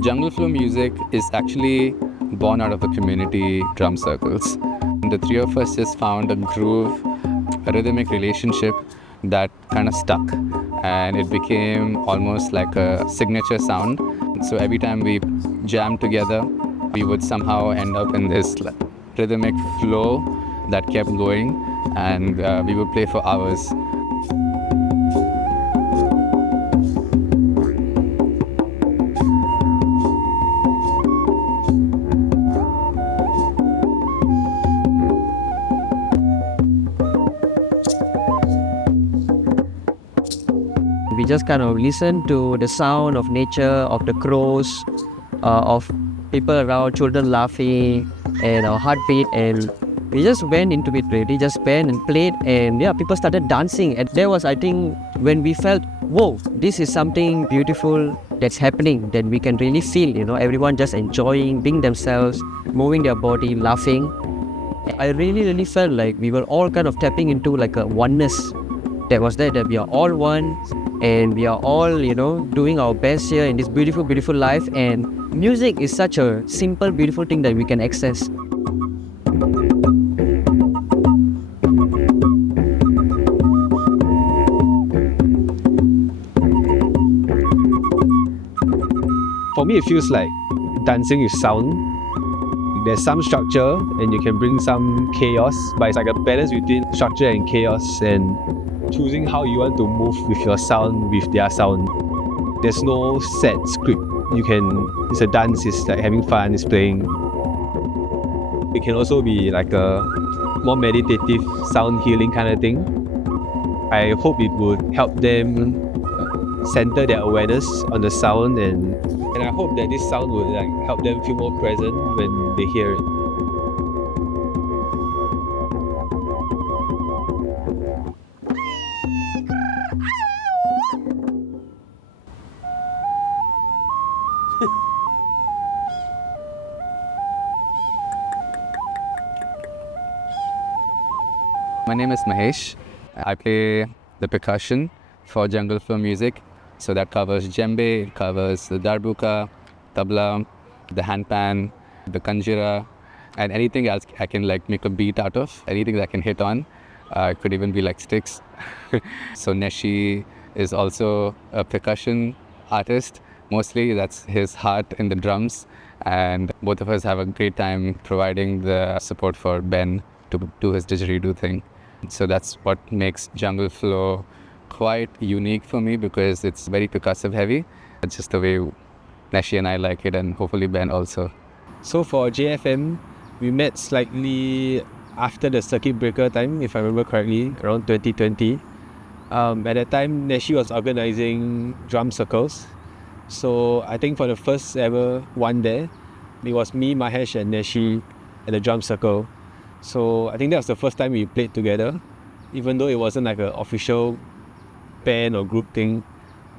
Jungle flow music is actually born out of the community drum circles. The three of us just found a groove, a rhythmic relationship that kind of stuck, and it became almost like a signature sound. So every time we jammed together, we would somehow end up in this rhythmic flow that kept going, and we would play for hours. We just kind of listen to the sound of nature, of the crows, of people around, children laughing, and our heartbeat, and we just went into it really, just went and played, and yeah, people started dancing, and there was, I think, when we felt, whoa, this is something beautiful that's happening, that we can really feel, everyone just enjoying, being themselves, moving their body, laughing. I really felt like we were all kind of tapping into like a oneness that was there, that we are all one, and we are all, doing our best here in this beautiful life, and music is such a simple, beautiful thing that we can access. For me, it feels like dancing is sound. There's some structure and you can bring some chaos, but it's like a balance between structure and chaos, and choosing how you want to move with your sound, with their sound. There's no set script. It's a dance, it's like having fun, it's playing. It can also be like a more meditative sound healing kind of thing. I hope it would help them center their awareness on the sound, and I hope that this sound would help them feel more present when they hear it. My name is Mahesh. I play the percussion for jungle flow music. So that covers djembe, it covers the darbuka, tabla, the handpan, the kanjira, and anything else I can make a beat out of, anything that I can hit on. It could even be like sticks. So Neshi is also a percussion artist. Mostly that's his heart in the drums. And both of us have a great time providing the support for Ben to do his didgeridoo thing. So that's what makes jungle flow quite unique for me, because it's very percussive heavy. It's just the way Neshi and I like it, and hopefully Ben also. So for JFM, we met slightly after the circuit breaker time, if I remember correctly, around 2020. At that time, Neshi was organizing drum circles. So I think for the first ever one there, it was me, Mahesh and Neshi at the drum circle. So I think that was the first time we played together, even though it wasn't like an official band or group thing,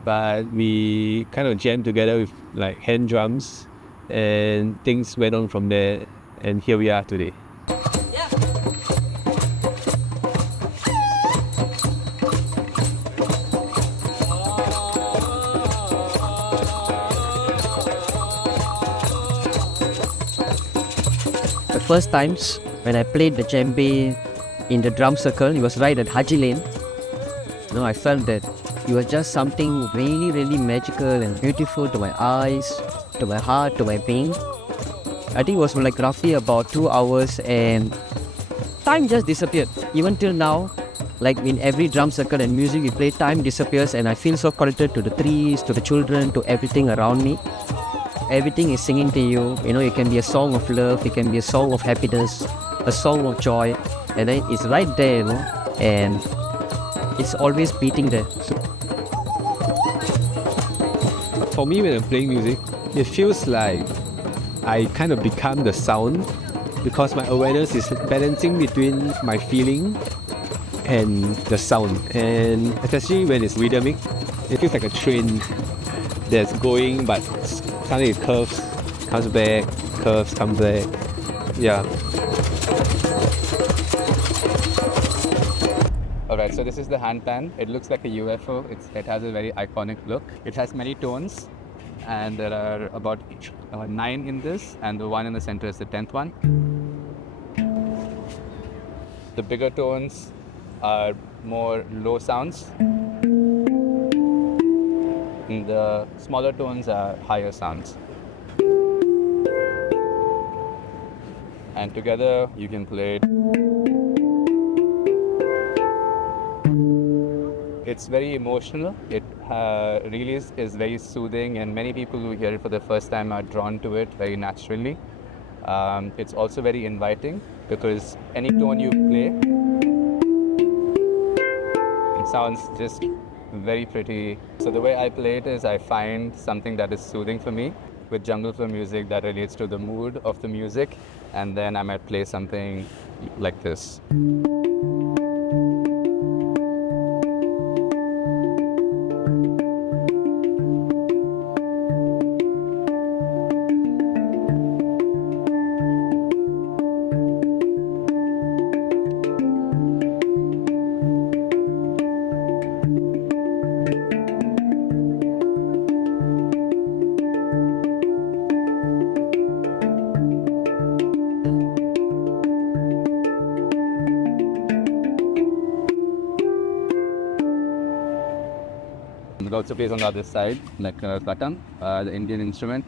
but we kind of jammed together with like hand drums, and things went on from there, and here we are today. The first times when I played the djembe in the drum circle, it was right at Haji Lane. I felt that it was just something really magical and beautiful to my eyes, to my heart, to my being. I think it was like roughly about 2 hours, and time just disappeared. Even till now, like in every drum circle and music we play, time disappears, and I feel so connected to the trees, to the children, to everything around me. Everything is singing to you. It can be a song of love, it can be a song of happiness, a song of joy, and then it's right there, and it's always beating there. For me, when I'm playing music, it feels like I kind of become the sound, because my awareness is balancing between my feeling and the sound. And especially when it's rhythmic, it feels like a train that's going, but suddenly it curves, comes back, curves, comes back. Yeah. Alright, so this is the handpan. It looks like a UFO. It has a very iconic look. It has many tones, and there are about 9 in this, and the one in the center is the 10th one. The bigger tones are more low sounds, and the smaller tones are higher sounds. And together you can play it. It's very emotional. It really is very soothing, and many people who hear it for the first time are drawn to it very naturally. It's also very inviting because any tone you play, it sounds just very pretty. So the way I play it is I find something that is soothing for me with jungle floor music that relates to the mood of the music, and then I might play something like this. It also plays on the other side, like katam, the Indian instrument.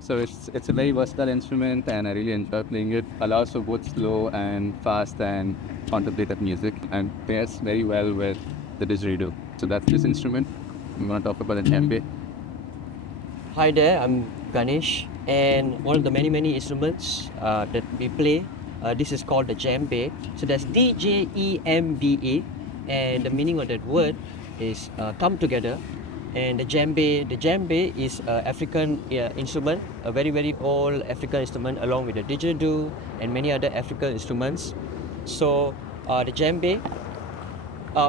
So it's a very versatile instrument, and I really enjoy playing it. Allows for both slow and fast and contemplative music, and pairs very well with the didgeridoo. So that's this instrument. I'm going to talk about the djembe. Hi there, I'm Kanesh, and one of the many instruments that we play, this is called the djembe. So that's djembe, and the meaning of that word is come together. And the djembe is an African instrument, a very old African instrument, along with the didgeridoo and many other African instruments. So the djembe,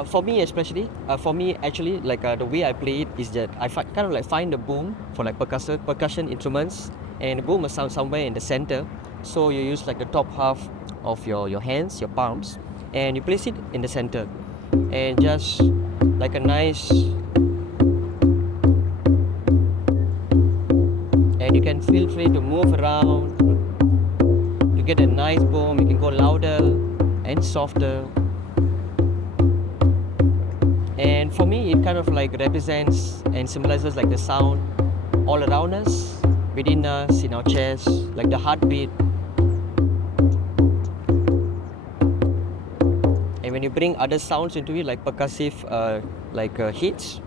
for me especially, actually, like the way I play it is that I kind of like find the boom for like percussion instruments, and the boom must sound somewhere in the center. So you use like the top half of your hands, your palms, and you place it in the center, and just like a nice, and you can feel free to move around to get a nice boom. You can go louder and softer. And for me, it kind of like represents and symbolizes like the sound all around us, within us, in our chest, like the heartbeat. And when you bring other sounds into it, like percussive, hits,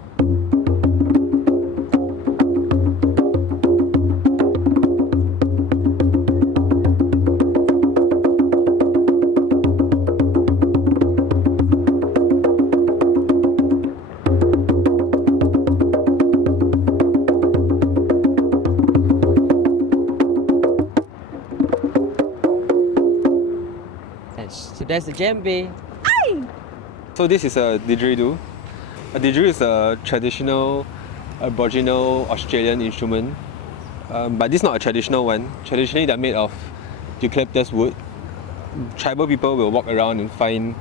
so that's the djembe. So this is a didgeridoo. A didgeridoo is a traditional Aboriginal Australian instrument, but this is not a traditional one. Traditionally, they're made of eucalyptus wood. Tribal people will walk around and find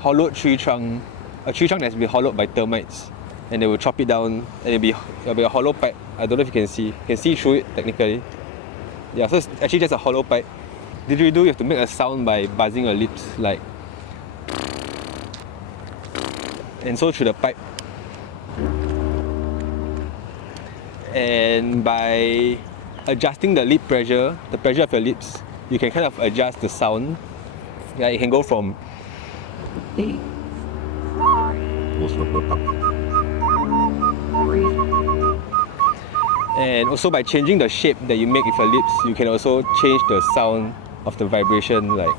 hollowed tree trunk, a tree trunk that's been hollowed by termites, and they will chop it down, and it'll be a hollow pipe. I don't know if you can see. You can see through it technically. Yeah, so it's actually just a hollow pipe. Didgeridoo, you have to make a sound by buzzing your lips, like, and so through the pipe. And by adjusting the lip pressure, the pressure of your lips, you can kind of adjust the sound. Yeah, it can go from and also by changing the shape that you make with your lips, you can also change the sound of the vibration, like.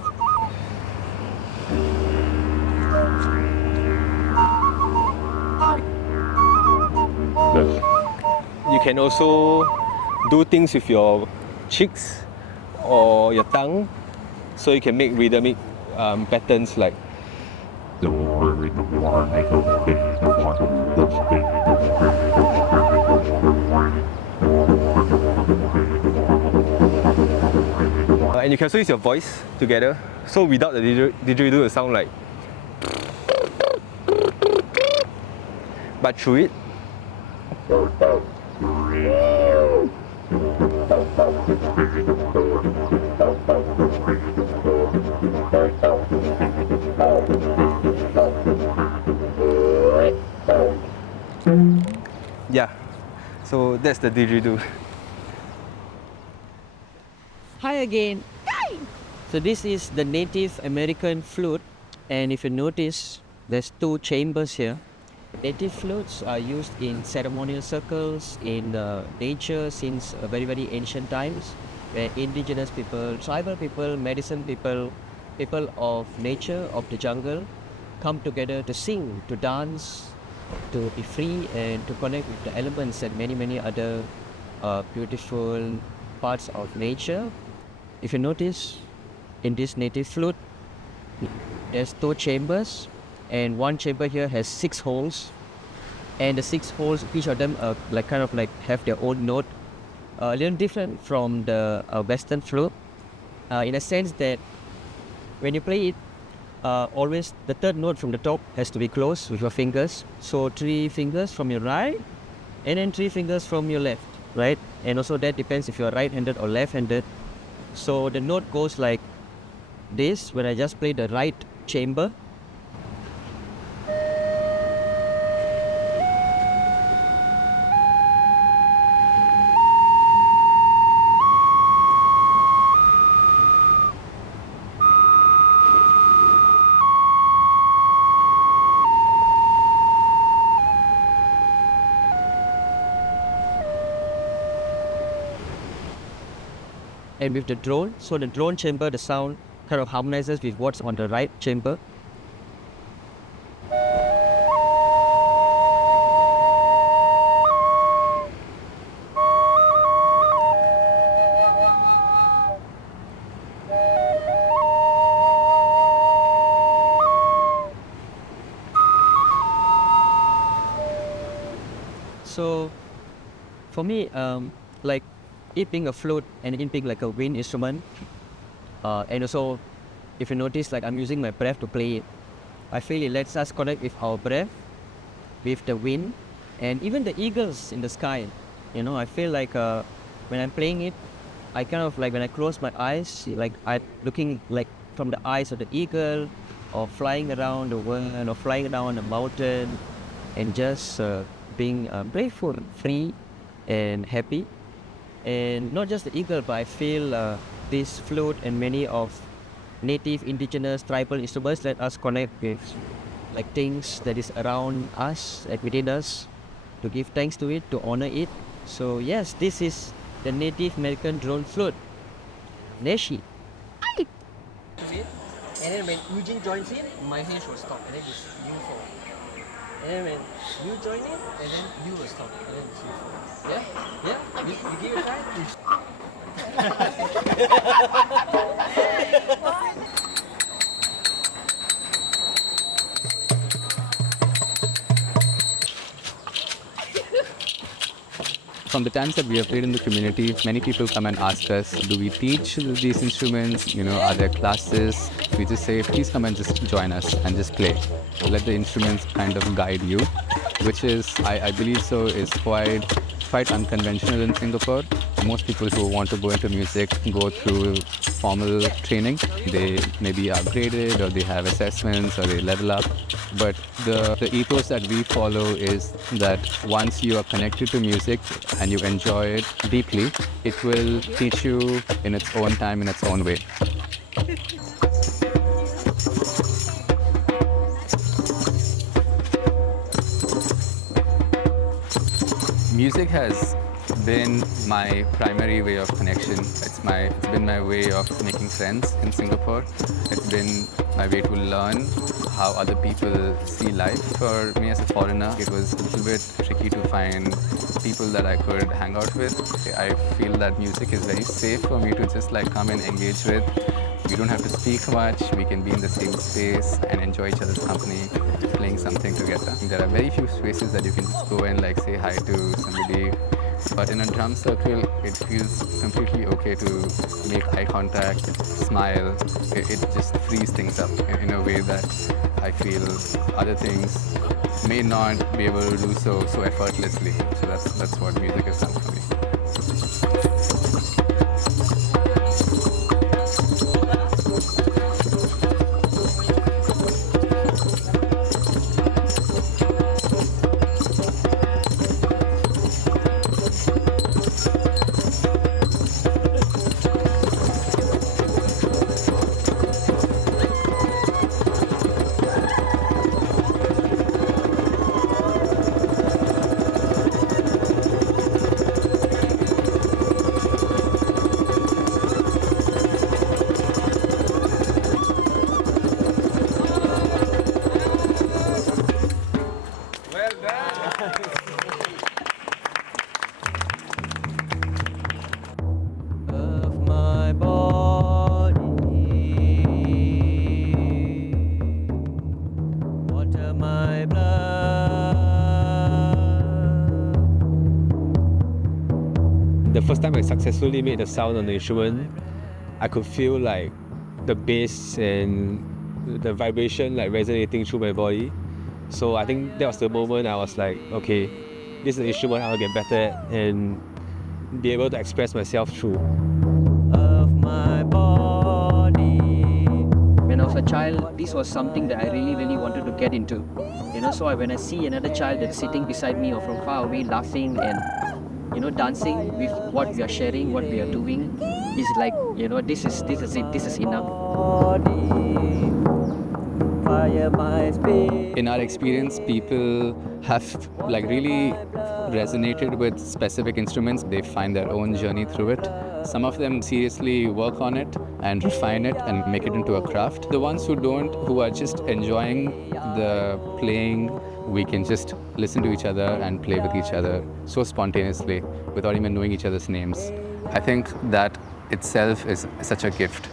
Yes. can also do things with your cheeks or your tongue, so you can make rhythmic patterns like. And you can also use your voice together. So without the didgeridoo, it will sound like. But through it. Yeah, so that's the didgeridoo. Hi again. So this is the Native American flute, and if you notice, there's two chambers here. Native flutes are used in ceremonial circles in nature since very ancient times, where indigenous people, tribal people, medicine people, people of nature, of the jungle, come together to sing, to dance, to be free and to connect with the elements and many other beautiful parts of nature. If you notice, in this native flute, there's two chambers, and one chamber here has 6 holes, and the 6 holes, each of them have their own note, a little different from the Western flute, in a sense that when you play it, always the third note from the top has to be closed with your fingers. So 3 fingers from your right, and then 3 fingers from your left, right? And also that depends if you're right-handed or left-handed. So the note goes like this when I just play the right chamber. And with the drone, so the drone chamber, the sound kind of harmonizes with what's on the right chamber. So for me, like it being a flute and it being like a wind instrument, and also if you notice, like I'm using my breath to play it, I feel it lets us connect with our breath, with the wind, and even the eagles in the sky. You know, I feel like when I'm playing it, I kind of like when I close my eyes, like I'm looking like from the eyes of the eagle, or flying around the world, or flying down a mountain, and just being playful, free, and happy. And not just the eagle, but I feel this flute and many of native, indigenous, tribal instruments let us connect with like things that is around us, like within us, to give thanks to it, to honor it. So yes, this is the Native American drone flute. Neshi. And then when Eugene joins in, Mahesh will stop, and then it's you four. And then when you join in, and then you will stop, and then it's you four. Yeah? Yeah? You give it a try? From the times that we have played in the community, many people come and ask us, do we teach these instruments? You know, are there classes? We just say, please come and just join us and just play. Let the instruments kind of guide you, which is, I believe so, is quite unconventional in Singapore. Most people who want to go into music go through formal training. They maybe are graded, or they have assessments, or they level up. But the ethos that we follow is that once you are connected to music and you enjoy it deeply, it will teach you in its own time, in its own way. Music has been my primary way of connection. It's been my way of making friends in Singapore. It's been my way to learn how other people see life. For me as a foreigner, it was a little bit tricky to find people that I could hang out with. I feel that music is very safe for me to just like come and engage with. We don't have to speak much. We can be in the same space and enjoy each other's company, playing something together. There are very few spaces that you can just go and like say hi to somebody. But in a drum circle, it feels completely okay to make eye contact, smile. It just frees things up in a way that I feel other things may not be able to do so effortlessly. So that's what music has done for me. Of my body, water my blood. The first time I successfully made the sound on the instrument, I could feel like the bass and the vibration like resonating through my body. So I think that was the moment I was like, okay, this is an instrument I'll get better at and be able to express myself through. Of my body. When I was a child, this was something that I really wanted to get into. So when I see another child that's sitting beside me or from far away laughing and dancing with what we are sharing, what we are doing, is like, this is it, this is enough. Fire my spirit. In our experience, people have like really resonated with specific instruments. They find their own journey through it. Some of them seriously work on it and refine it and make it into a craft. The ones who don't, who are just enjoying the playing, we can just listen to each other and play with each other so spontaneously without even knowing each other's names. I think that itself is such a gift.